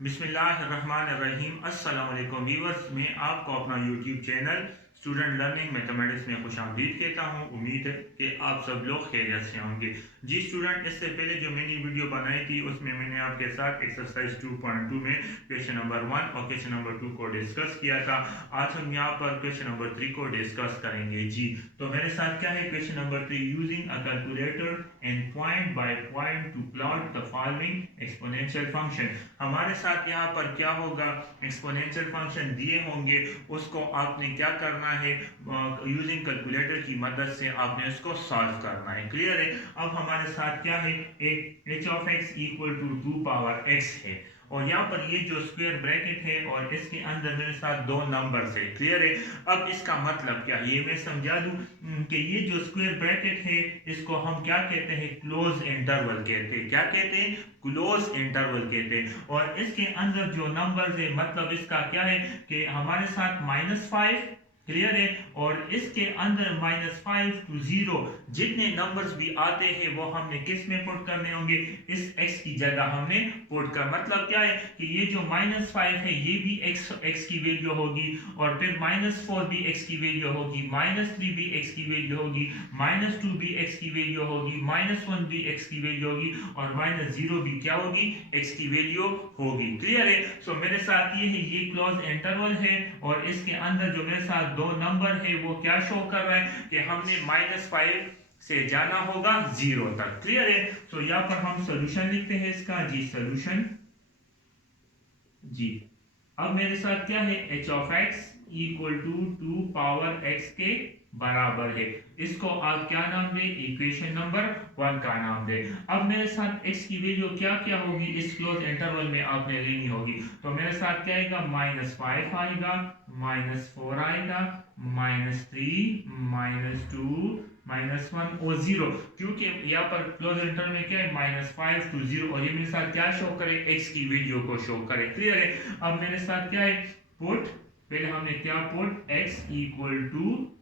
बिस्मिल्लाहिर्रहमानिर्रहीम। अस्सलाम वालेकुम व्यूअर्स, मैं आपको अपना YouTube channel student learning mathematics में खुशामदीद कहता हूँ। उम्मीद है कि आप सब लोग खैरियत से होंगे। जी स्टूडेंट, इससे पहले जो मैंने वीडियो बनाई थी उसमें मैंने आपके साथ एक्सरसाइज 2.2 में क्वेश्चन नंबर 1 और क्वेश्चन नंबर 2 को डिस्कस किया था। आज हम यहाँ पर क्वेश्चन नंबर 3 को डिस्कस करेंगे। जी तो मेरे साथ क्या है, question number 3, using a calculator and point by point two plot the following exponential function. हमारे साथ यहाँ पर क्या होगा, एक्सपोनेंशियल फंक्शन दिए होंगे, उसको आपने क्या करना है, यूजिंग कैलकुलेटर की मदद से आपने उसको सॉल्व करना है। क्लियर है। अब हमारे साथ क्या है, एक H of X equal to 2 power X है और यहाँ पर ये जो स्क्वायर ब्रैकेट है और इसके अंदर मेरे साथ दो नंबर्स है। क्लियर है। अब इसका मतलब क्या है ये मैं समझा दूं कि ये जो स्क्वायर ब्रैकेट है इसको हम क्या कहते हैं, क्लोज इंटरवल कहते हैं। क्या कहते हैं, क्लोज इंटरवल कहते हैं। और इसके अंदर जो नंबर्स है मतलब इसका क्या है कि हमारे साथ -5, क्लियर है, और इसके अंदर -5 to 0 जितने नंबर्स भी आते हैं वो हमने किस में पुट करने होंगे, इस x की जगह हमने पुट कर, मतलब क्या है कि ये जो -5 है ये भी x की वैल्यू होगी, और फिर -4 भी x की वैल्यू होगी, -3 भी x की वैल्यू होगी, -2 भी x की वैल्यू होगी, -1 भी x की वैल्यू होगी, और -0 भी क्या होगी, x की वैल्यू होगी। क्लियर है। सो मेरे साथ ये है, ये क्लोज इंटरवल है और इसके अंदर जो मेरे साथ दो नंबर है वो क्या शो कर रहा है कि हमने -5 से जाना होगा 0 तक। क्लियर है। सो यहाँ पर हम सोल्यूशन लिखते हैं इसका। जी सोल्यूशन। जी अब मेरे साथ क्या है, H of X equal to 2 power X के बराबर है। इसको आप क्या नाम दे, इक्वेशन नंबर 1 का नाम दे। अब मेरे साथ x की वैल्यू क्या क्या होगी इस क्लोज इंटरवल में आपने लेनी होगी। तो मेरे साथ क्या आएगा, -5 आएगा, -4 आएगा, -3, -2, -1 और 0, क्योंकि यहाँ पर क्लोज इंटरवल में क्या है, -5 to 0, और ये मेरे साथ क्या शो करे, x की वैल्यू को शो करे। क्लियर है। अब मेरे साथ क्या है, पुट, पहले हमने क्या put, x equal to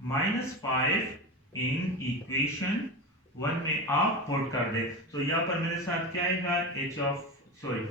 -5 in equation 1 में आप पुट कर दे। तो यहाँ पर मेरे साथ क्या आएगा, एच ऑफ, सॉरी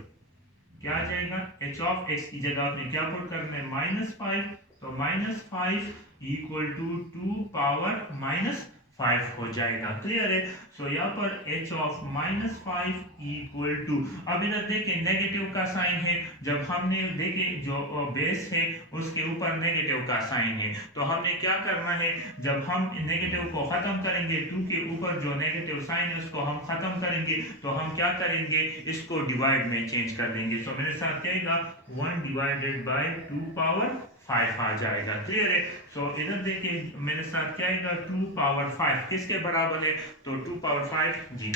क्या आ जाएगा, एच ऑफ एक्स की जगह आपने क्या पुट करना है, -5, तो -5 इक्वल टू 2 पावर -5 हो जाएगा। क्लियर है। सो यहाँ पर एच ऑफ -5 इक्वल टू, अब इधर देखें नेगेटिव का साइन है, जब हमने देखे जो बेस है उसके ऊपर नेगेटिव का साइन है, तो हमने क्या करना है, जब हम नेगेटिव को खत्म करेंगे, 2 के ऊपर जो नेगेटिव साइन है उसको हम खत्म करेंगे, तो हम क्या करेंगे, इसको डिवाइड में चेंज कर देंगे। तो मेरे साथ क्या आएगा, 1 डिवाइडेड बाय 2 पावर 5 आ जाएगा। क्लियर है। सो इधर देखिए मेरे साथ क्या आएगा, 2 पावर 5 किसके बराबर है, तो 2 पावर 5, जी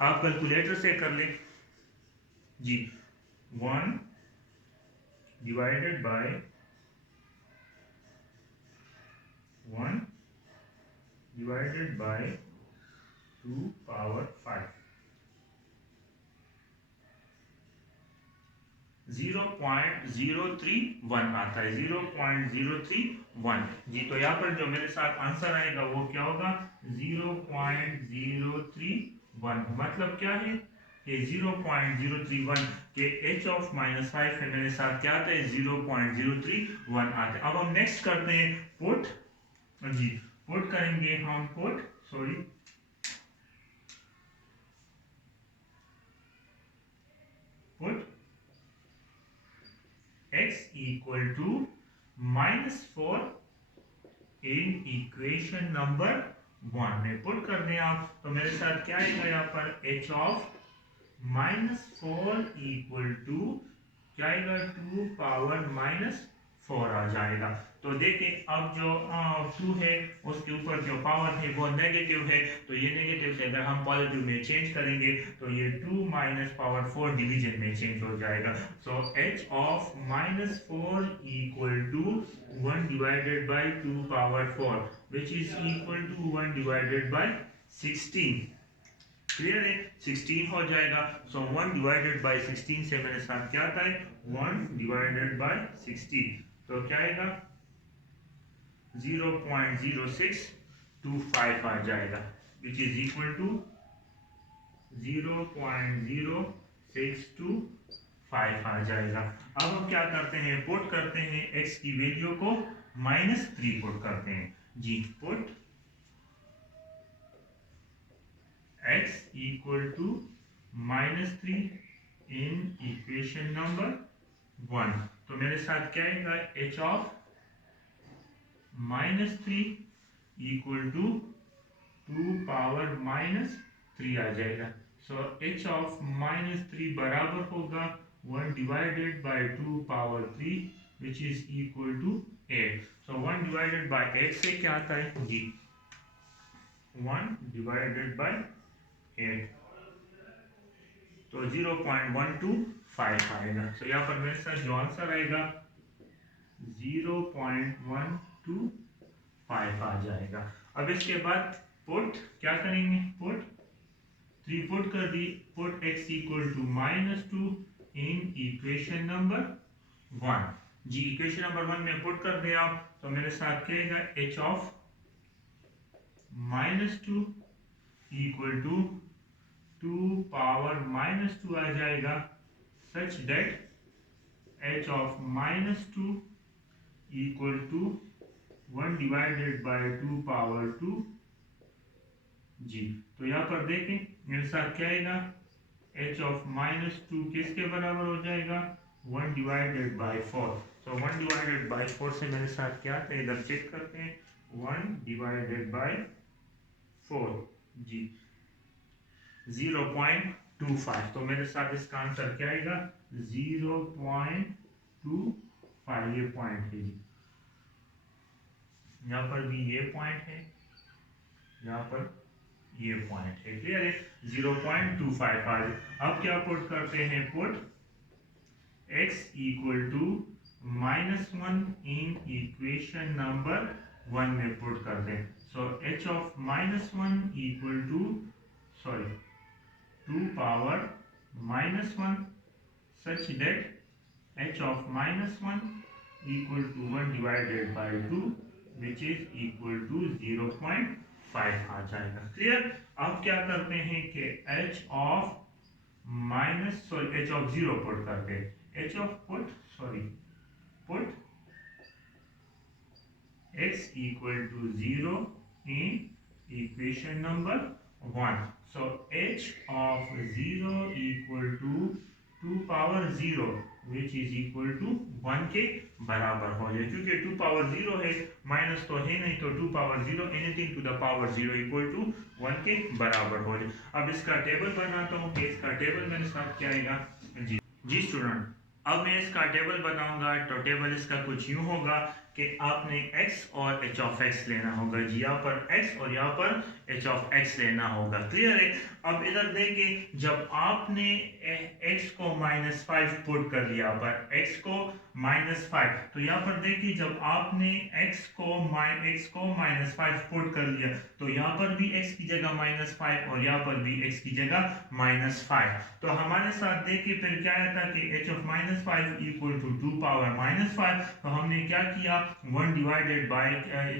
आप कैलकुलेटर से कर ले। जी 1 divided bye 1 divided by 2 power 5, 0.031 आता है, 0.031। जी तो यहाँ पर जो मेरे साथ आंसर आएगा वो क्या होगा, 0.031। मतलब क्या है कि 0.031 के एच ऑफ -5 है, मेरे साथ क्या आता है, 0.031 आता है। अब हम नेक्स्ट करते हैं पुट। जी पुट करेंगे हम, put, sorry put x equal to -4 in equation number 1 में पुट कर दें आप, तो मेरे साथ क्या आएगा यहाँ पर, h ऑफ -4 इक्वल टू क्या आएगा, 2 पावर -4 आ जाएगा। तो देखिए अब जो 2 है उसके ऊपर जो पावर है वो नेगेटिव है, तो ये नेगेटिव से अगर हम पॉजिटिव में चेंज करेंगे तो ये 2 माइनस पावर 4 डिवीजन में चेंज हो जाएगा। So h of -4 equal to 1 divided by 2 power 4 which is equal to 1 divided by 16। Clear है, 16 हो जाएगा। सो 1 डिवाइडेड बाय 16 से मेरे साथ क्या आता है, 1 डिवाइडेड बाय 16, तो क्या आएगा, 0.0625 आ जाएगा, विच इज इक्वल टू 0.0625 625 आ जाएगा। अब हम क्या करते हैं, पुट करते हैं x की वैल्यू को -3 पुट करते हैं जी। Put x equal to -3 in equation number 1। तो मेरे साथ क्या आएगा, h of -3 equal to 2 power -3 आ जाएगा। सो h ऑफ -3 बराबर होगा 1 divided by 2 power 3 which is equal to 8। So 1 divided by 8 से क्या आता है जी, 1 डिवाइडेड बाय 8, तो 0.125 आएगा। सो यहाँ पर मेरे साथ जो आंसर आएगा 0.125 आ जाएगा। अब इसके बाद पुट क्या करेंगे, पुट 3 पुट कर दी, put x equal to -2 in equation number 1 जी। इक्वेशन नंबर 1 में पुट कर दिया तो मेरे साथ क्या आएगा, h of -2 equal to 2 power -2 आ जाएगा, such that h of -2 equal to 1 divided by 2 power 2 जी। तो यहाँ पर देखें मेरे साथ क्या आएगा, h ऑफ -2 किसके बराबर हो जाएगा, 1 डिवाइडेड बाय 4। तो 1 डिवाइडेड बाय 4 से मेरे साथ क्या आता है, इधर चेक करते हैं, 1 डिवाइडेड बाय 4 जी 0.25। तो मेरे साथ इसका आंसर क्या आएगा, 0.25। ये पॉइंट है जी, यहाँ पर भी ये पॉइंट है, यहाँ पर ये पॉइंट है, क्लियर है, 0.25 आ जाए। अब क्या पुट करते हैं, put x equal to -1 in equation number 1 में पुट करते हैं। So h of -1 equal to 2 power -1 such that h of -1 equal to 1 divided by 2 which is equal to 0.5 आ जाएगा, क्लियर। अब क्या करते हैं कि h of 0 पुट करते हैं, h of put x equal to 0 in equation number 1। so h of 0 equal to 2 power 0 which is equal to 1 के बराबर हो जाए, क्योंकि 2 पावर 0 है, माइनस तो है नहीं, तो 2 power 0 anything to the power 0 equal to 1 के बराबर हो जाए। अब इसका टेबल बनाता हूँ कि इसका टेबल मेरे साथ क्या आएगा जी स्टूडेंट। अब मैं इसका टेबल बनाऊंगा तो टेबल इसका कुछ यूं होगा कि आपने x और h ऑफ x लेना होगा जी, यहाँ पर x और यहाँ पर h ऑफ x लेना होगा, क्लियर है। अब इधर देखिए, जब आपने x को -5 पुट कर लिया, पर x को -5, तो यहाँ पर देखिए जब आपने x को -5 पुट कर लिया तो यहाँ पर भी x की जगह -5 और यहाँ पर भी x की जगह -5। तो हमारे साथ देखिए फिर क्या आया था कि h of -5 equal to 2 power -5। तो हमने क्या किया, 1 डिवाइडेड बाय,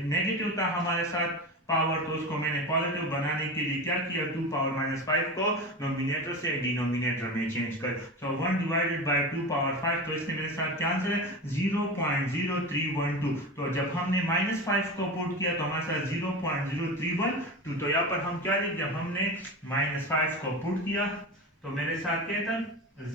नेगेटिव था हमारे साथ पावर, तो उसको मैंने पॉजिटिव बनाने के लिए क्या किया, 2 पावर -5 को नोमिनेटर से डिनोमिनेटर में चेंज कर। तो 1 डिवाइडेड बाय 2 पावर 5, तो इससे मेरे साथ क्या आंसर है, 0.0312। तो जब हमने -5 को पुट किया तो हमारे साथ 0.0312। तो यहाँ पर हम क्या लिख, जब हमने -5 को पुट किया तो मेरे साथ क्या था,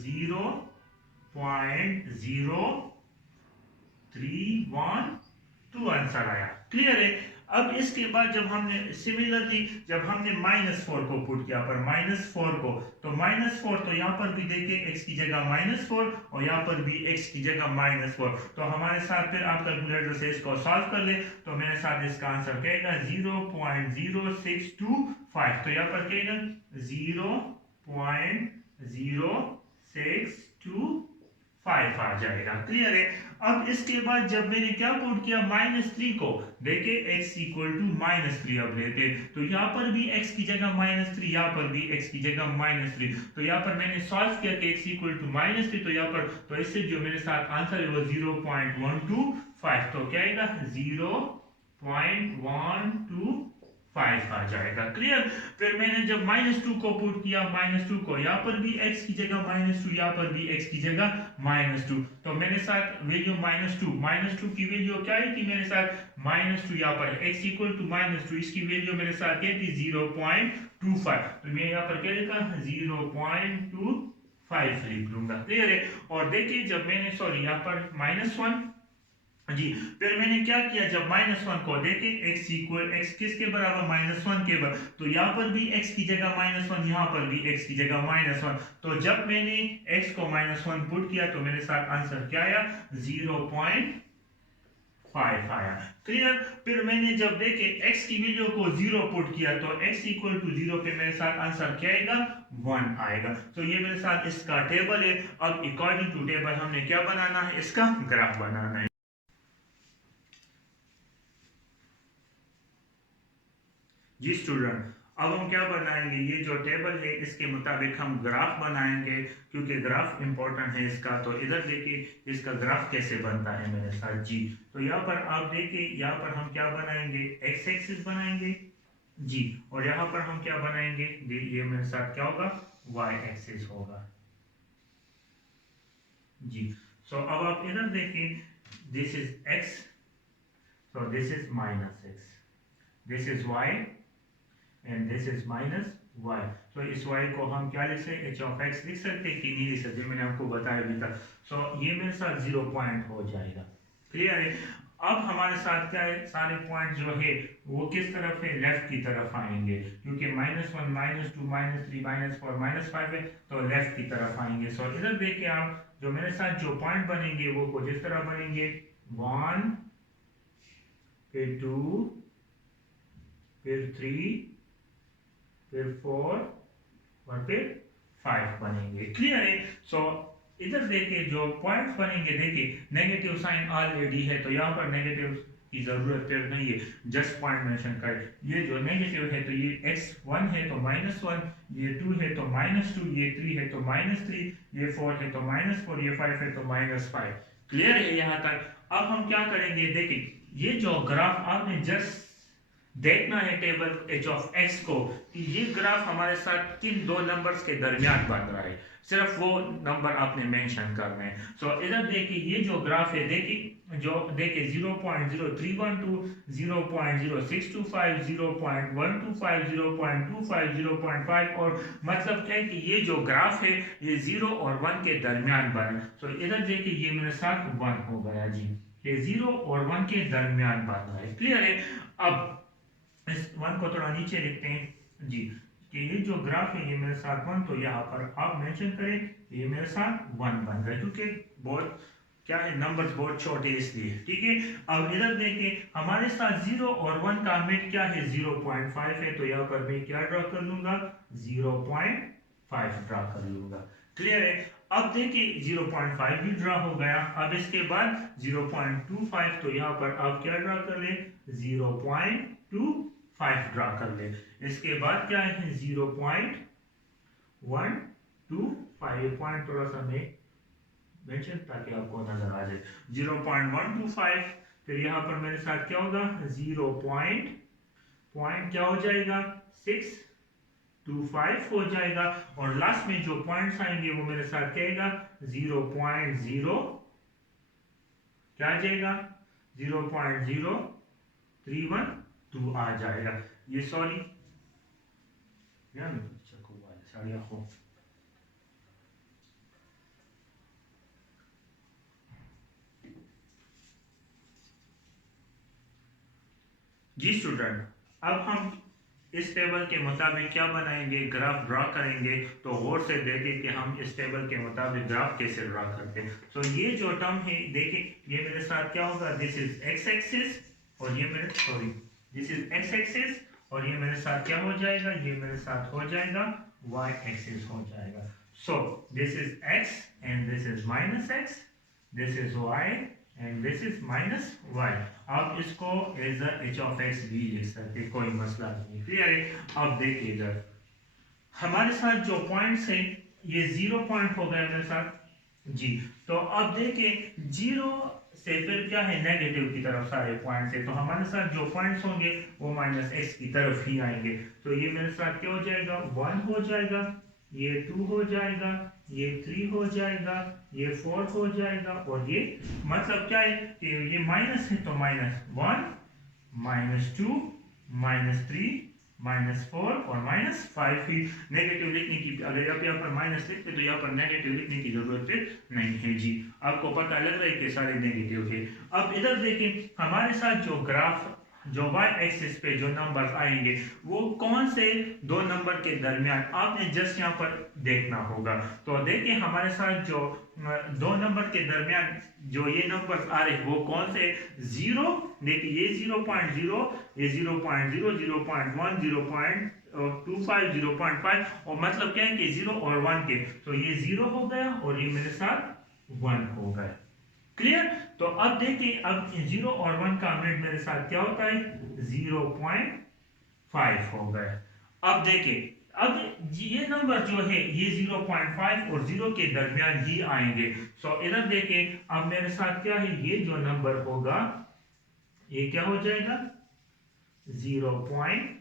0.0312 आंसर आया, क्लियर है। अब इसके बाद जब हमने सिमिलरली जब हमने -4 को पुट किया, पर -4 को, तो -4, तो यहाँ पर भी देखिए x की जगह -4 और यहाँ पर भी x की जगह -4। तो हमारे साथ फिर आप कैलकुलेटर से इसको सॉल्व कर ले तो मेरे साथ इसका आंसर कहेगा 0.0625। तो यहाँ पर कहेगा 0.0625 आ जाएगा, क्लियर है। अब इसके बाद जब मैंने क्या पुट किया, -3 को, देखिए x इक्वल टू -3 अब लेते, तो यहाँ पर भी x की जगह -3, यहाँ पर भी x की जगह -3। तो यहाँ पर मैंने सॉल्व किया कि x इक्वल टू -3, तो यहाँ पर तो इससे जो मेरे साथ आंसर है वो 0.125। तो क्या आएगा, 0.125 5 आ जाएगा। क्लियर। फिर मैंने जब -2 को पुट किया, -2 को यहाँ पर भी x की जगह -2, यहाँ पर भी x की जगह -2, तो मेरे साथ वैल्यू -2 की वैल्यू क्या है कि मेरे साथ -2 यहाँ पर x इक्वल टू -2, इसकी वैल्यू मेरे साथ क्या थी 0.25, तो मैं यहाँ पर क्या लिखा 0.25 लिख लूंगा। क्लियर है। और देखिए जब मैंने सॉरी यहाँ पर -1 जी, फिर मैंने क्या किया जब -1 को देखे x इक्वल x किसके बराबर -1 के बराबर, तो यहाँ पर भी x की जगह -1, यहाँ पर भी x की जगह -1, तो जब मैंने x को -1 पुट किया तो मेरे साथ आंसर क्या आया 0.5 आया। क्लियर। फिर मैंने जब देखे x की वैल्यू को 0 पुट किया तो x इक्वल टू 0 पे मेरे साथ आंसर क्या आएगा 1 आएगा। तो ये मेरे साथ इसका टेबल है। अब अकॉर्डिंग टू टेबल हमने क्या बनाना है, इसका ग्राफ बनाना है। जी स्टूडेंट, अब हम क्या बनाएंगे, ये जो टेबल है इसके मुताबिक हम ग्राफ बनाएंगे, क्योंकि ग्राफ इंपॉर्टेंट है इसका। तो इधर देखिए इसका ग्राफ कैसे बनता है मेरे साथ जी। तो यहाँ पर आप देखिए, यहाँ पर हम क्या बनाएंगे, एक्स एक्सिस बनाएंगे जी, और यहाँ पर हम क्या बनाएंगे, ये मेरे साथ क्या होगा, वाई एक्सिस होगा जी। सो अब आप इधर देखिए, this is x, so this is minus x, this is y and this is minus y। तो इस y को हम क्या लिख सकते, h of x लिख सकते कि नहीं लिख सकते, मैंने आपको बताया भी था। सो ये मेरे साथ 0 पॉइंट हो जाएगा। क्लियर है। अब हमारे साथ क्या है, सारे पॉइंट जो है वो किस तरफ है, लेफ्ट की तरफ आएंगे, क्योंकि -1 -2 -3 -4 -5 है, तो लेफ्ट की तरफ आएंगे। सो इधर देखिए आप, जो मेरे साथ जो पॉइंट बनेंगे वो कुछ इस तरह बनेंगे, 1 फिर 2 फिर 3 फिर 4 और फिर 5 बनेंगे। क्लियर है। सो इधर देखिए जो पॉइंट्स बनेंगे, देखिए नेगेटिव साइन ऑलरेडी है, तो यहाँ पर नेगेटिव की जरूरत फिर नहीं है, जस्ट पॉइंट मेंशन करें। ये जो नेगेटिव है तो ये x1 है तो -1, ये 2 है तो -2, ये 3 है तो -3, ये 4 है तो -4, ये 5 है तो -5। क्लियर है यहाँ तक। अब हम क्या करेंगे, देखिए ये जो ग्राफ आपने जस्ट देखना है टेबल h ऑफ x को, कि ये ग्राफ हमारे साथ किन दो नंबर्स के दरमियान बन रहा है, सिर्फ वो नंबर आपने मेंशन करना है। सो इधर देखिए ये जो ग्राफ है, देखिए जो देखिए 0.0312 0.0625 0.125 0.25 0.5, और मतलब क्या है कि ये जो ग्राफ है ये 0 और 1 के दरमियान बना। सो इधर देखिए ये मेरे साथ 1 हो गया जी, ये 0 और 1 के दरमियान बन रहा है। क्लियर है। अब इस 1 को थोड़ा नीचे लिखते हैं जी, कि ये जो ग्राफ है ये मेरे साथ 1, तो यहाँ पर आप मेंशन करें ये मेरे साथ 1 बन रहा है, क्योंकि बहुत क्या है, नंबर्स बहुत छोटे इसलिए। ठीक है। अब इधर देखिए हमारे साथ 0 और 1 का मिड क्या है, 0.5 है, तो यहाँ पर मैं क्या ड्रा कर लूंगा, 0.5 ड्रा कर लूंगा। क्लियर है। अब देखिए 0.5 भी ड्रा हो गया। अब इसके बाद 0.25, तो यहाँ पर आप क्या ड्रा कर ले, 0.25 ड्रा कर ले। इसके बाद क्या है 0.125, पॉइंट थोड़ा सा मैं मेंशन ताकि आपको नजर आ जाए, 0.125। फिर यहाँ पर मेरे साथ क्या होगा, 0 पॉइंट क्या हो जाएगा 625 हो जाएगा, और लास्ट में जो पॉइंट्स आएंगे वो मेरे साथ क्या आएगा, 0.0 क्या आ जाएगा, 0.0312 आ जाएगा। ये सॉरी जी स्टूडेंट, अब हम इस टेबल के मुताबिक क्या बनाएंगे, ग्राफ ड्रा करेंगे। तो गौर से देखें कि हम इस टेबल के मुताबिक ग्राफ कैसे ड्रा करते हैं। तो ये जो टर्म है देखिए ये मेरे साथ क्या होगा, दिस इज एक्स एक्सिस, और ये मेरे sorry this is x axis, और ये मेरे साथ क्या हो जाएगा, ये मेरे साथ हो जाएगा वाई एक्सिस हो जाएगा। So this is X and this is minus X, this is Y and this is minus Y. आप इसको एज एच ऑफ एक्स भी लिख सकते, कोई मसला नहीं। क्लियर है। अब देखिए इधर हमारे साथ जो पॉइंट्स हैं ये 0 पॉइंट हो गए मेरे साथ, जी। तो अब देखिए जीरो से फिर क्या है, नेगेटिव की तरफ सारे पॉइंट्स है, तो हमारे साथ जो पॉइंट्स होंगे वो माइनस एक्स की तरफ ही आएंगे। तो ये मेरे साथ क्या हो जाएगा, 1 हो जाएगा, ये 2 हो जाएगा, ये 3 हो जाएगा, ये 4 हो जाएगा, और ये मतलब क्या है कि ये माइनस है तो -1, -2, -3, -4 और -5 ही नेगेटिव लिखने की, अगर आप यहाँ पर माइनस लिखते तो यहाँ पर नेगेटिव लिखने की जरूरत नहीं है जी। आपको पता लग रहा है कि सारे नेगेटिव है। अब इधर देखें हमारे साथ जो ग्राफ, जो वाई एक्सिस पे जो नंबर आएंगे वो कौन से दो नंबर के दरमियान, आपने जस्ट यहाँ पर देखना होगा। तो देखिए हमारे साथ जो दो नंबर के दरमियान जो ये नंबर आ रहे वो कौन से, जीरो, देखिए ये 0.0, ये 0.0, 0.1, 0.25, 0.5, और मतलब क्या है कि 0 और 1 के, तो ये 0 हो गया और ये मेरे साथ 1 हो गया। क्लियर। तो अब देखिए अब 0 और 1 का मिड मेरे साथ क्या होता है, 0.5 हो गया। अब देखिए अब ये नंबर जो है ये 0.5 और 0 के दरमियान ही आएंगे। सो इधर देखें अब मेरे साथ क्या है, ये जो नंबर होगा ये क्या हो जाएगा, 0 पॉइंट,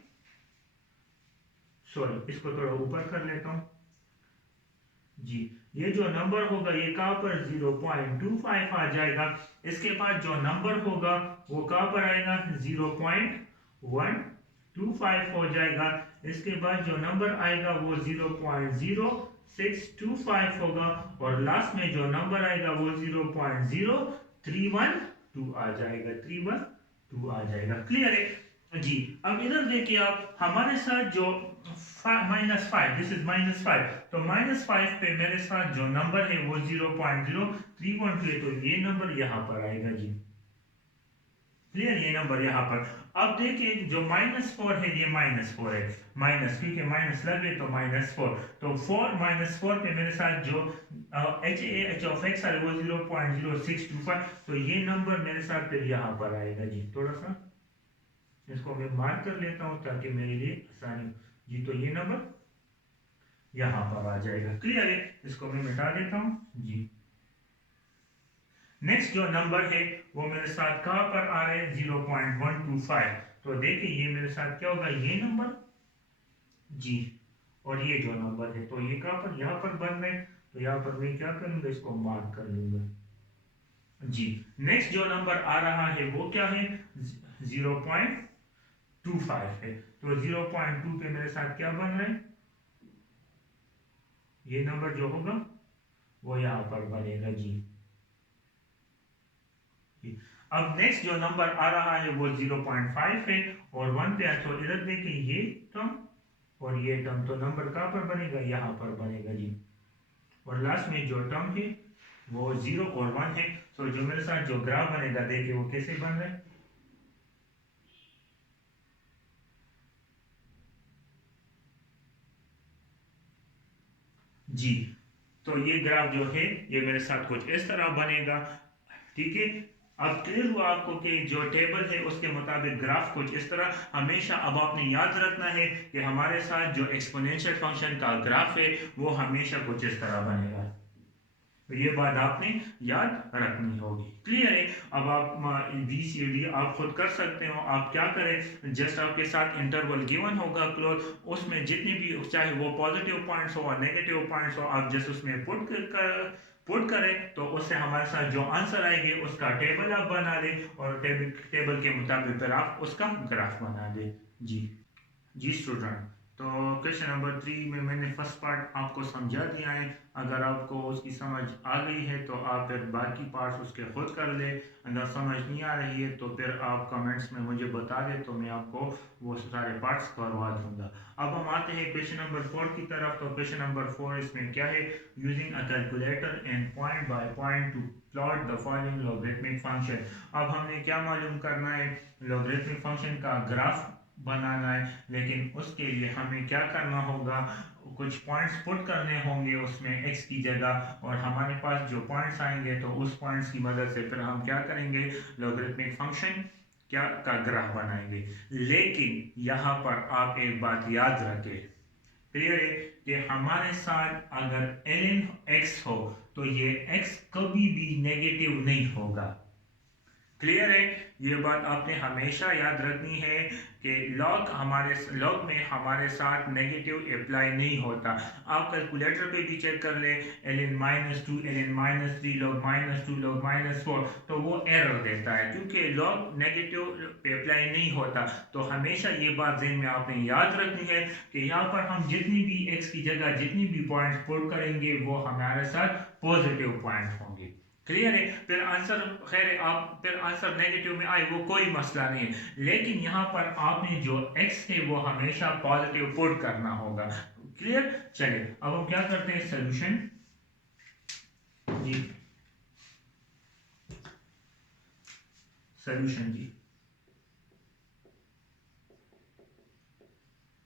सॉरी इसको थोड़ा ऊपर कर लेता हूं जी। ये जो नंबर होगा ये कहां पर 0.25 आ जाएगा। इसके बाद जो नंबर होगा वो कहां पर आएगा, 0.125 हो जाएगा। इसके बाद जो नंबर आएगा वो 0.0625 होगा, और लास्ट में जो नंबर आएगा वो 0.0312 आ जाएगा, 312 आ जाएगा। क्लियर है जी। अब इधर देखिए आप हमारे साथ जो -5, दिस इज -5, तो -5 पे मेरे साथ जो नंबर है वो 0.0312 है, तो ये नंबर यहाँ पर आएगा जी। क्लियर, ये नंबर यहाँ पर। अब देखिए जो -4 है ये -4 है, माइनस क्योंकि माइनस लगे तो -4, तो 4 -4 पे मेरे साथ जो h ऑफ x है वो 0.0625, तो ये नंबर मेरे साथ फिर यहाँ पर आएगा जी। थोड़ा सा इसको मैं मार्क कर लेता हूँ ताकि मेरे लिए आसानी जी। तो ये नंबर यहाँ पर आ जाएगा। क्लियर है, इसको मैं मिटा देता हूँ जी। नेक्स्ट जो नंबर है वो मेरे साथ कहां पर आ रहे हैं, 0.125, तो देखिए ये मेरे साथ क्या होगा, ये नंबर जी, और ये जो नंबर है तो ये कहां पर, यहाँ पर बन रहे, तो यहाँ पर मैं क्या करूंगा, इसको मार्क कर लूंगा जी। नेक्स्ट जो नंबर आ रहा है वो क्या है, 0.25 है, तो 0.2 पे मेरे साथ क्या बन रहा है, ये नंबर जो होगा वो यहाँ पर बनेगा जी। अब नेक्स्ट जो नंबर आ रहा है वो 0.5 है और 1 पे है, तो इधर देखिए ये टर्म और ये टर्म, तो नंबर कहाँ पर बनेगा, यहाँ पर बनेगा जी। और लास्ट में जो टर्म है वो 0 और 1 है, तो जो मेरे साथ जो ग्राफ बनेगा देखिए वो कैसे बन रहा है जी। तो ये ग्राफ जो है ये मेरे साथ कुछ इस तरह बनेगा। ठीक है, अब क्लियर हुआ आपको कि जो टेबल है उसके मुताबिक ग्राफ कुछ इस तरह, हमेशा अब आपने याद रखना है कि हमारे साथ जो एक्सपोनेंशियल फंक्शन का ग्राफ है वो हमेशा कुछ इस तरह बनेगा। तो ये बात आपने याद रखनी होगी। क्लियर है। अब आप BCD आप खुद कर सकते हो। आप क्या करें, जस्ट आपके साथ इंटरवल गिवन होगा क्लोज, उसमें जितने भी चाहे वो पॉजिटिव पॉइंट्स हो और नेगेटिव पॉइंट्स हो आप जस्ट उसमें पुट करें, तो उससे हमारे साथ जो आंसर आएंगे उसका टेबल आप बना दें और टेबल के मुताबिक फिर आप उसका ग्राफ बना दें जी। जी स्टूडेंट, तो क्वेश्चन नंबर 3 में मैंने फर्स्ट पार्ट आपको समझा दिया है। अगर आपको उसकी समझ आ गई है तो आप फिर बाकी पार्ट्स उसके खुद कर ले। अगर समझ नहीं आ रही है तो फिर आप कमेंट्स में मुझे बता दें तो मैं आपको वो सारे पार्ट्स करवा दूंगा। अब हम आते हैं क्वेश्चन नंबर 4 की तरफ। तो क्वेश्चन नंबर 4 इसमें क्या है, using a calculator and point by point two plot the following logarithmic function. अब हमने क्या मालूम करना है, लॉगरिथमिक फंक्शन का ग्राफ बनाना है, लेकिन उसके लिए हमें क्या करना होगा, कुछ पॉइंट्स पुट करने होंगे उसमें x की जगह, और हमारे पास जो पॉइंट्स आएंगे तो उस पॉइंट्स की मदद से फिर हम क्या करेंगे, लॉगरिथमिक फंक्शन क्या का ग्राफ बनाएंगे। लेकिन यहाँ पर आप एक बात याद रखें, क्लियर है कि हमारे साथ अगर ln x हो तो ये x कभी भी नेगेटिव नहीं होगा। क्लियर है? ये बात आपने हमेशा याद रखनी है कि लॉग में हमारे साथ नेगेटिव अप्लाई नहीं होता। आप कैलकुलेटर पे भी चेक कर ले, ln-2 ln-3 log-2 log-4, तो वो एरर देता है क्योंकि लॉग नेगेटिव पे अप्लाई नहीं होता। तो हमेशा ये बात ज़हन में आपने याद रखनी है कि यहाँ पर हम जितनी भी x की जगह जितनी भी पॉइंट्स पुट करेंगे वो हमारे साथ पॉजिटिव पॉइंट होंगे। क्लियर है? फिर आंसर खैर आप फिर आंसर नेगेटिव में आए वो कोई मसला नहीं है, लेकिन यहाँ पर आपने जो x है वो हमेशा पॉजिटिव पुट करना होगा। क्लियर? चलिए अब हम क्या करते हैं, सोल्यूशन जी, सोल्यूशन जी।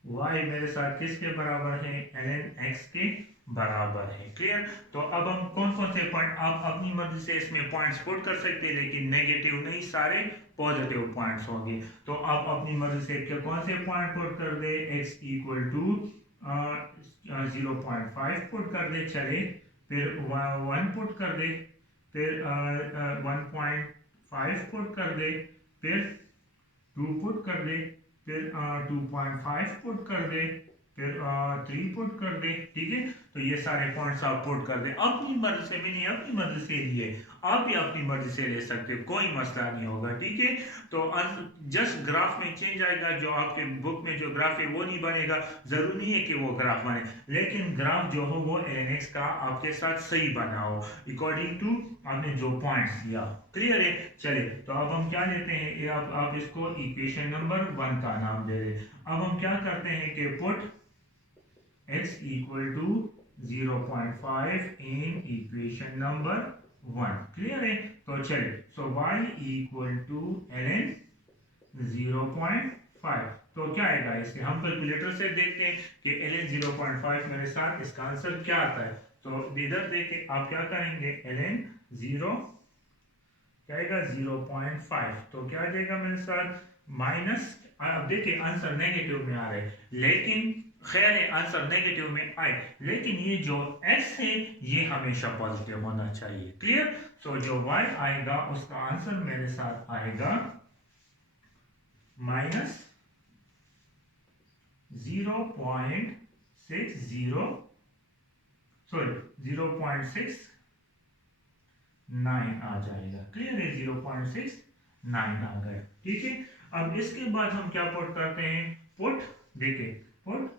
y मेरे साथ किसके बराबर है, ln x के बराबर है। क्लियर? तो अब हम कौन कौन से पॉइंट, आप अपनी मर्जी से इसमें पॉइंट्स पुट कर सकते हैं, लेकिन नेगेटिव नहीं, सारे पॉजिटिव पॉइंट्स होंगे। तो आप अपनी मर्जी से कौन से पॉइंट पुट कर दे, x इक्वल टू 0.5 पुट कर दे, चले, फिर 1 पुट कर दे, फिर 1.5 पुट कर दे, फिर 2 पुट कर दे, फिर 2.5 पुट कर दे, फिर 3 पुट कर दे। ठीक है? तो ये सारे पॉइंट्स आप पुट कर दें अपनी मर्जी से, मैंने अपनी मर्जी से लिए, आप भी अपनी मर्जी से ले सकते हो, कोई मसला नहीं होगा। ठीक है? तो जस्ट ग्राफ में चेंज आएगा, जो आपके बुक में जो ग्राफ है वो नहीं बनेगा, जरूरी नहीं है कि वो ग्राफ बने, लेकिन ग्राफ जो हो वो ln x का आपके साथ सही बना हो अकॉर्डिंग टू आपने जो पॉइंट्स दिया। क्लियर है? चलिए तो अब हम क्या लेते हैं, ये आप इसको इक्वेशन नंबर 1 का नाम दे दें। अब हम क्या करते हैं कि put x equal to 0.5 in equation number 1। Clear है? तो चलिए, so y equal to ln 0.5, तो क्या आएगा इसके, हम कैलकुलेटर से देखते हैं कि ln 0.5 मेरे साथ इसका आंसर क्या आता है। तो इधर देखें, आप क्या करेंगे, ln 0 क्या आएगा 0.5, तो क्या आ जाएगा मेरे साथ माइनस, अब देखिए आंसर नेगेटिव में आ रहा है, लेकिन खैर है आंसर नेगेटिव में आए, लेकिन ये जो x है ये हमेशा पॉजिटिव होना चाहिए। क्लियर? सो जो y आएगा उसका आंसर मेरे साथ आएगा माइनस 0.60, सॉरी 0.69 आ जाएगा। क्लियर है? 0.69 आ गया। ठीक है? अब इसके बाद हम क्या पुट करते हैं, पुट देखिए, put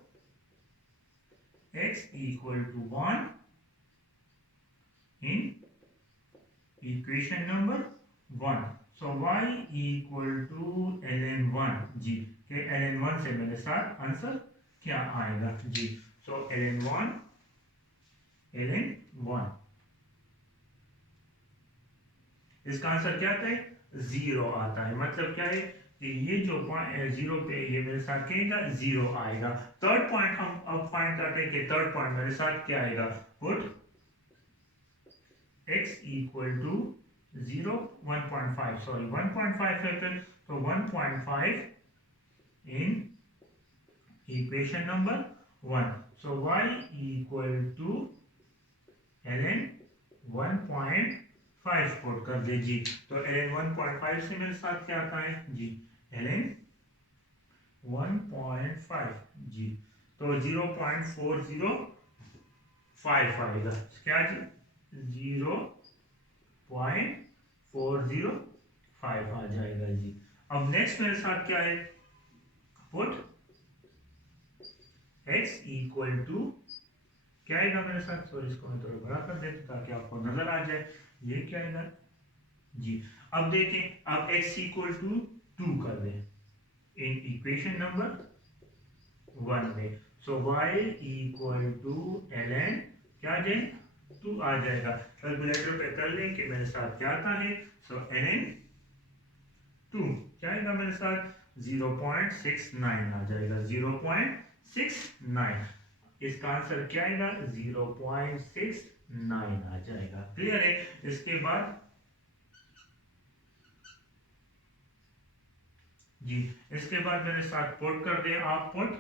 x equal to 1 in equation number 1। So y equal to ln 1 जी, के ln 1 से मेरे साथ आंसर क्या आएगा जी। सो ln 1 इसका आंसर क्या आता है, 0 आता है। मतलब क्या है कि ये जो पॉइंट 0 पे ये मेरे साथ क्या आएगा, 0 आएगा। थर्ड पॉइंट हम अब फाइंड करते हैं कि थर्ड पॉइंट मेरे साथ क्या आएगा, put x equal to 0 1.5, sorry 1.5 है फिर, तो 1.5 in equation number 1। So y equal to ln 1.5 put कर दे जी। तो ln 1.5 से मेरे साथ क्या आता है जी, ln 1.5 जी, तो 0.405 आएगा, क्या जी 0.405 आ जाएगा जी। अब नेक्स्ट मेरे साथ क्या है, पुट x इक्वल टू क्या आएगा मेरे साथ, सॉरी इसको मैं थोड़ा बड़ा कर देता ताकि आपको नजर आ जाए, ये क्या आएगा जी। अब देखें, अब x इक्वल टू 2 कर दें इन इक्वेशन नंबर 1 में। सो y इक्वल टू ln क्या आ जाएगा, 2 आ जाएगा। कैलकुलेटर पे कर लें कि मेरे साथ क्या आता है। सो ln 2 क्या आएगा मेरे साथ, 0.69 आ जाएगा, 0.69। इसका आंसर क्या आएगा, 0.69 आ जाएगा। क्लियर है? इसके बाद जी, इसके बाद मेरे साथ पुट कर दे आप, पुट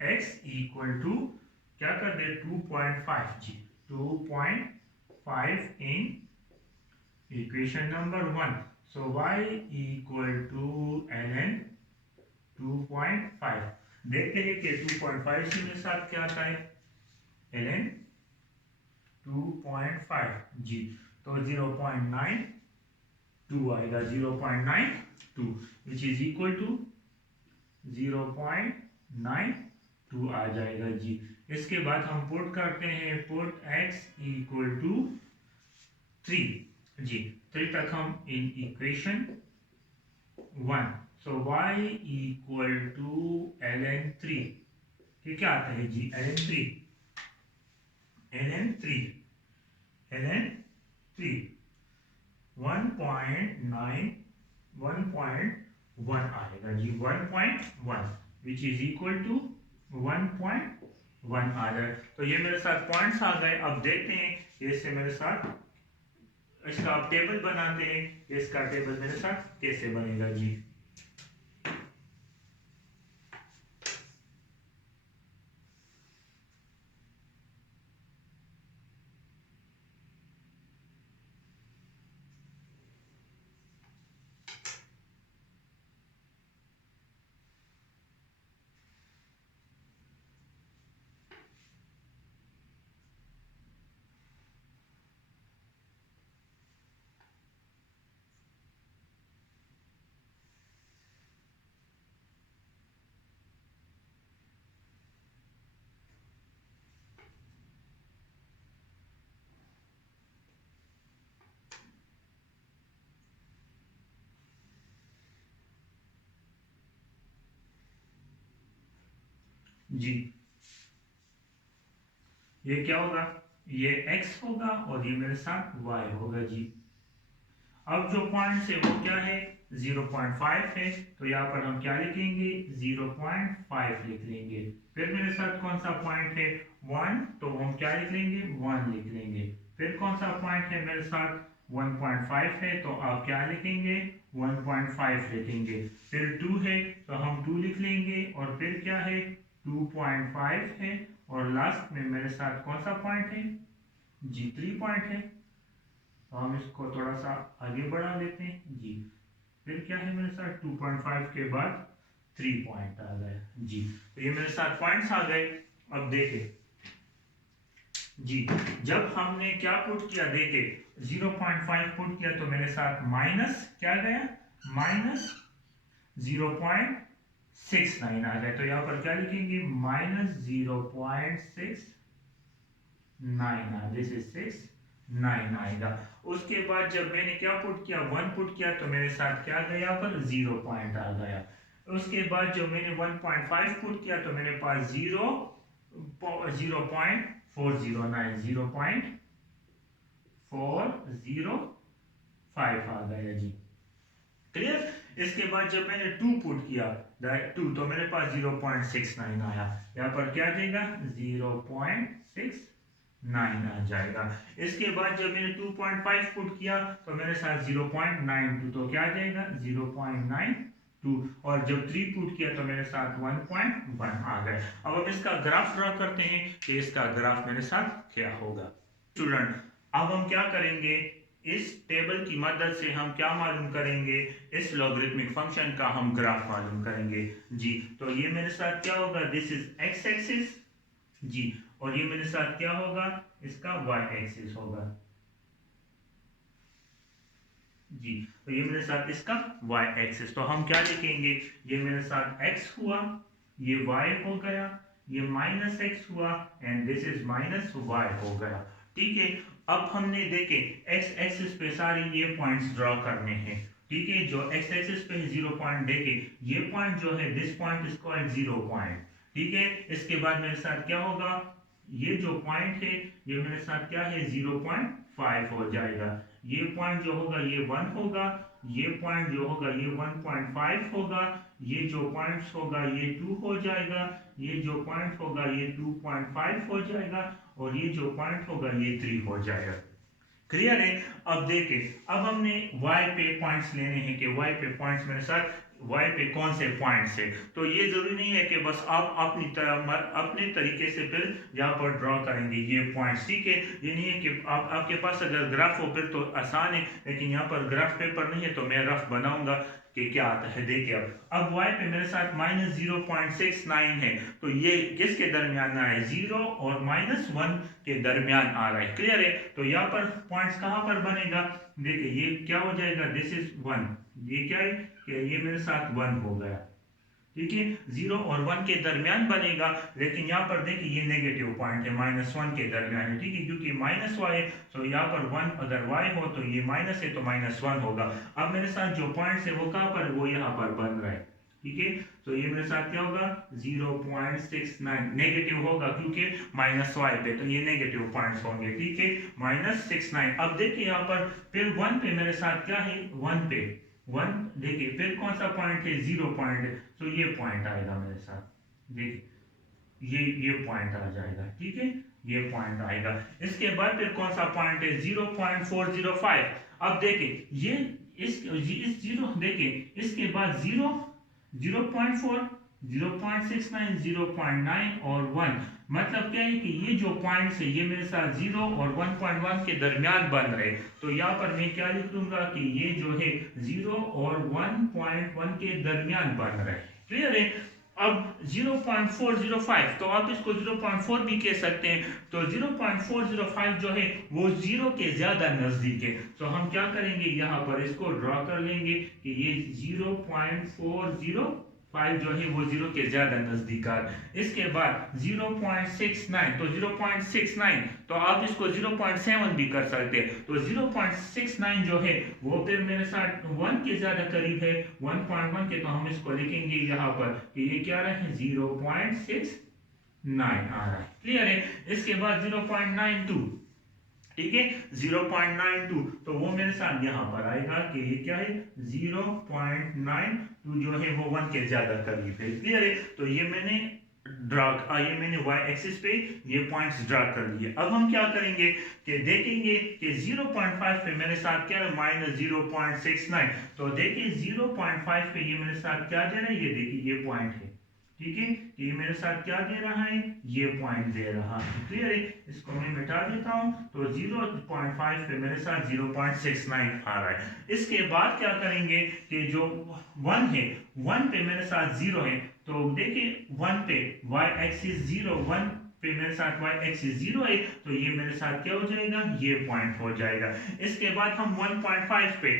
x इक्वल टू क्या कर दे 2.5 जी, 2.5 in equation number 1. So y equal to ln 2.5. देखते हैं कि 2.5 के साथ क्या आता है, ln 2.5 जी, तो 0.92 आएगा, 0.92 विच इज इक्वल टू 0.92 आ जाएगा जी। इसके बाद हम पुट करते हैं, पुट x इक्वल टू 3 जी, 3 तक हम in equation 1। So y equal to ln 3, ये क्या आता है जी, ln 3 1.9 1.1 आएगा जी, 1.1 विच इज इक्वल टू 1.1 आ जाए। तो ये मेरे साथ पॉइंट्स आ गए। अब देखते हैं इससे मेरे साथ इसका आप टेबल बनाते हैं, इसका टेबल मेरे साथ कैसे बनेगा जी। जी ये क्या होगा, ये x होगा और ये मेरे साथ y होगा जी। अब जो पॉइंट्स है वो क्या है, 0.5 है, तो यहाँ पर हम क्या लिखेंगे, 0.5 लिख लेंगे। फिर मेरे साथ कौन सा पॉइंट है 1, तो हम क्या लिख लेंगे, 1 लिख लेंगे। फिर कौन सा पॉइंट है मेरे साथ 1.5 है, तो आप क्या लिखेंगे, 1.5 लिखेंगे। फिर 2 है तो हम 2 लिख लेंगे, और फिर क्या है 2.5 है, और लास्ट में मेरे साथ कौन सा पॉइंट है जी, 3 पॉइंट है, तो हम इसको थोड़ा सा आगे बढ़ा लेते हैं जी। फिर क्या है मेरे साथ 2.5 के बाद 3 पॉइंट आ गए जी। तो ये मेरे साथ पॉइंट्स आ गए। अब देखें जी, जब हमने क्या पुट किया, देखे 0.5 पुट किया तो मेरे साथ माइनस क्या गया, माइनस 0.69 आ गया। तो यहाँ पर क्या लिखेंगे, माइनस 0.69, दिस इज 69 आएगा। उसके बाद जब मैंने क्या पुट किया, 1 पुट किया, तो मेरे साथ क्या गया, यहाँ पर 0 पॉइंट आ गया। उसके बाद जब मैंने 1.5 पुट किया तो मेरे पास 0.409 0.405 आ गया जी, क्लियर। इसके बाद जब मैंने 2 पुट किया 2, तो मेरे पास 0.69 आया। यहाँ पर क्या जाएगा, 0.69 आ जाएगा। इसके बाद जब मैंने 2.5 पुट किया तो मेरे साथ 0.92, तो क्या जाएगा 0.92, और जब 3 पुट किया तो मेरे साथ 1.1 आ गए। अब हम इसका ग्राफ ड्रा करते हैं कि इसका ग्राफ मेरे साथ क्या होगा। स्टूडेंट अब हम क्या करेंगे, इस टेबल की मदद से हम क्या मालूम करेंगे, इस लॉगरिथमिक फंक्शन का हम ग्राफ मालूम करेंगे जी। तो ये मेरे साथ क्या होगा, दिस इज x एक्सिस जी, और ये मेरे साथ क्या होगा, इसका y एक्सिस होगा जी। तो ये मेरे साथ इसका y एक्सिस, तो हम क्या लिखेंगे, ये मेरे साथ x हुआ, ये y हो गया, ये माइनस x हुआ, and this is minus y हो गया। ठीक है, अब हमने देखे x एक्सिस पे सारे ये पॉइंट्स ड्रॉ करने हैं। ठीक है, जो x एक्सिस पे 0 पॉइंट देखे, ये पॉइंट जो है this point is called 0 point. ठीक है, इसके बाद मेरे साथ क्या होगा, ये जो पॉइंट है ये मेरे साथ क्या है 0.5 हो जाएगा। ये पॉइंट जो होगा ये 1 होगा, ये पॉइंट जो होगा ये 1.5 होगा, ये जो पॉइंट्स होगा ये 2 हो जाएगा, ये जो पॉइंट होगा ये 2.5 हो जाएगा, और ये जो पॉइंट होगा ये 3 हो जाएगा। क्लियर है। अब देखें, अब हमने y पे पॉइंट्स लेने हैं कि y पे पॉइंट्स मेरे साथ वाई पे कौन से पॉइंट से। तो ये ज़रूरी नहीं है कि बस आप अपने तरीके से फिर यहाँ पर ड्रॉ करेंगे ये पॉइंट्स, ठीक है। ये नहीं है कि आपके पास अगर ग्राफ हो फिर तो आसान है, लेकिन यहाँ पर ग्राफ पेपर नहीं है तो मैं रफ बनाऊंगा कि क्या आता है। देखिए अब y पे मेरे साथ -0.69 है, तो ये किसके दरमियान आ रहा है, 0 और -1 के दरमियान आ रहा है, क्लियर है। तो यहाँ पर पॉइंट्स कहाँ पर बनेगा, देखिए ये क्या हो जाएगा, दिस इज 1, ये क्या है कि ये मेरे साथ 1 हो गया, ठीक है। 0 और 1 के दरमियान बनेगा, लेकिन यहाँ पर देखिए ये नेगेटिव पॉइंट है, -1 के दरमियान है, ठीक है, क्योंकि माइनस वाई है। तो यहाँ पर 1 अगर y हो तो ये माइनस है तो -1 होगा। अब मेरे साथ जो पॉइंट्स है वो कहाँ पर, वो यहाँ पर बन रहा है, ठीक है। तो ये मेरे साथ क्या होगा, 0.69 नेगेटिव होगा क्योंकि -y पे, तो ये नेगेटिव पॉइंट्स होंगे, ठीक है, -69। अब देखिए यहाँ पर फिर 1 पे मेरे साथ क्या है, 1 पे 1, देखिए फिर कौन सा पॉइंट है, 0 पॉइंट है, तो ये पॉइंट आएगा मेरे साथ, देखिए ये पॉइंट आ जाएगा, ठीक है, ये पॉइंट आएगा। इसके बाद फिर कौन सा पॉइंट है, 0.405। अब देखिए ये इस 0, देखिए इसके बाद 0, 0.4, 0.69, 0.9 और 1, मतलब क्या है कि ये जो पॉइंट्स है ये मेरे साथ 0 और 1.1 के दरमियान बन रहे। तो यहाँ पर मैं क्या लिख लूंगा कि ये जो है 0 और 1.1 के दरमियान बन रहे, क्लियर है। अब 0.405, तो आप इसको 0.4 भी कह सकते हैं। तो 0.405 जो है वो 0 के ज्यादा नजदीक है, तो हम क्या करेंगे, यहाँ पर इसको ड्रॉ कर लेंगे कि ये 0.405 जो है वो 0 के ज्यादा नजदीक आ। इसके बाद 0.69, तो 0.69 तो आप इसको 0.7 भी कर सकते हैं। तो 0.69 जो है वो फिर मेरे साथ 1 के ज्यादा करीब है, 1.1 के, तो हम इसको लिखेंगे यहाँ पर कि ये क्या रहा है, 0.69 आ रहा है, क्लियर है। इसके बाद 0.92, ठीक है, 0.92 तो वो मेरे साथ यहाँ पर आएगा कि ये क्या है, 0.92 जो है वो 1 के ज्यादा करीब है, क्लियर है। तो ये मैंने ये मैंने y एक्सिस पे ये पॉइंट्स ड्रा कर लिए। अब हम क्या करेंगे कि देखेंगे कि 0.5 पे मेरे साथ क्या है, -0.69। तो देखिए 0.5 पे ये मेरे साथ क्या दे रहा है, ये देखिए ये पॉइंट है, ठीक है, ये मेरे साथ क्या दे रहा है, ये पॉइंट दे रहा है, क्लियर है। इसको मैं मिटा देता हूं, तो 0.5 पे मेरे साथ 0.69 आ रहा है। इसके बाद क्या करेंगे कि जो 1 है, 1 पे मेरे साथ 0 है, तो देखिए 1 पे y एक्सिस 0, 1 पे मेरे साथ y एक्सिस 0 है, तो ये मेरे साथ क्या हो जाएगा, ये पॉइंट हो जाएगा। इसके बाद हम 1.5 पे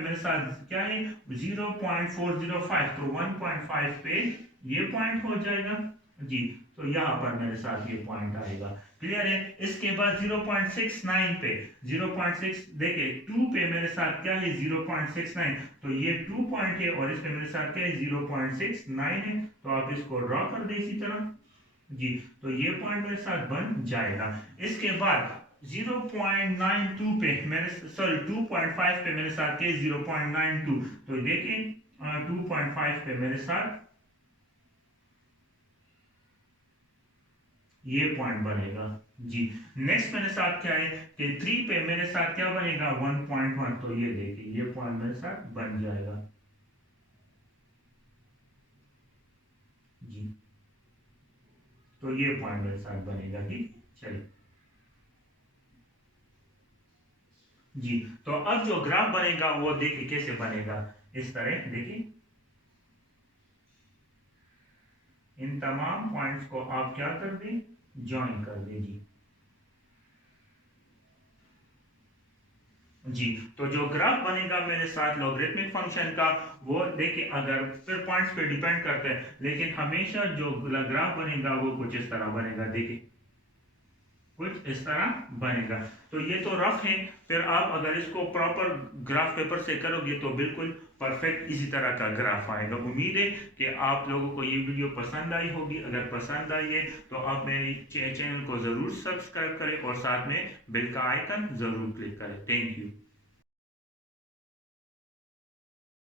मेरे साथ क्या है, 0.405, तो 1.5 पे ये पॉइंट हो जाएगा जी, तो यहाँ पर मेरे साथ ये पॉइंट आएगा, क्लियर है। इसके बाद 0.69 पे 0.6, देखिए 2 पे मेरे साथ क्या है, 0.69, तो ये 2 पॉइंट है और इसमें मेरे साथ क्या है, 0.69 है, तो आप इसको ड्रॉ कर दे इसी तरह जी, तो ये पॉइंट मेरे साथ बन जाएगा। इसके बाद 0.92 पे मेरे, सॉरी 2.5 पे मेरे साथ क्या है, 0.92, तो देखिए 2.5 पे मेरे साथ ये पॉइंट बनेगा जी। नेक्स्ट मेरे साथ क्या है कि 3 पे मेरे साथ क्या बनेगा, 1.1, तो ये देखिए ये पॉइंट मेरे साथ बन जाएगा जी, तो ये पॉइंट मेरे साथ बनेगा जी, चलिए जी। तो अब जो ग्राफ बनेगा वो देखिए कैसे बनेगा, इस तरह देखिए इन तमाम पॉइंट्स को आप क्या कर दें, ज्वाइन कर दें जी। जी, तो जो ग्राफ बनेगा मेरे साथ लॉगरिथमिक फंक्शन का, वो देखिए अगर फिर पॉइंट्स पे डिपेंड करते हैं, लेकिन हमेशा जो ग्राफ बनेगा वो कुछ इस तरह बनेगा, देखिए कुछ इस तरह बनेगा। तो ये तो रफ है, फिर आप अगर इसको प्रॉपर ग्राफ पेपर से करोगे तो बिल्कुल परफेक्ट इसी तरह का ग्राफ आएगा। उम्मीद है कि आप लोगों को ये वीडियो पसंद आई होगी। अगर पसंद आई है तो आप मेरे चैनल को ज़रूर सब्सक्राइब करें और साथ में बेल का आइकन ज़रूर क्लिक करें। Thank you.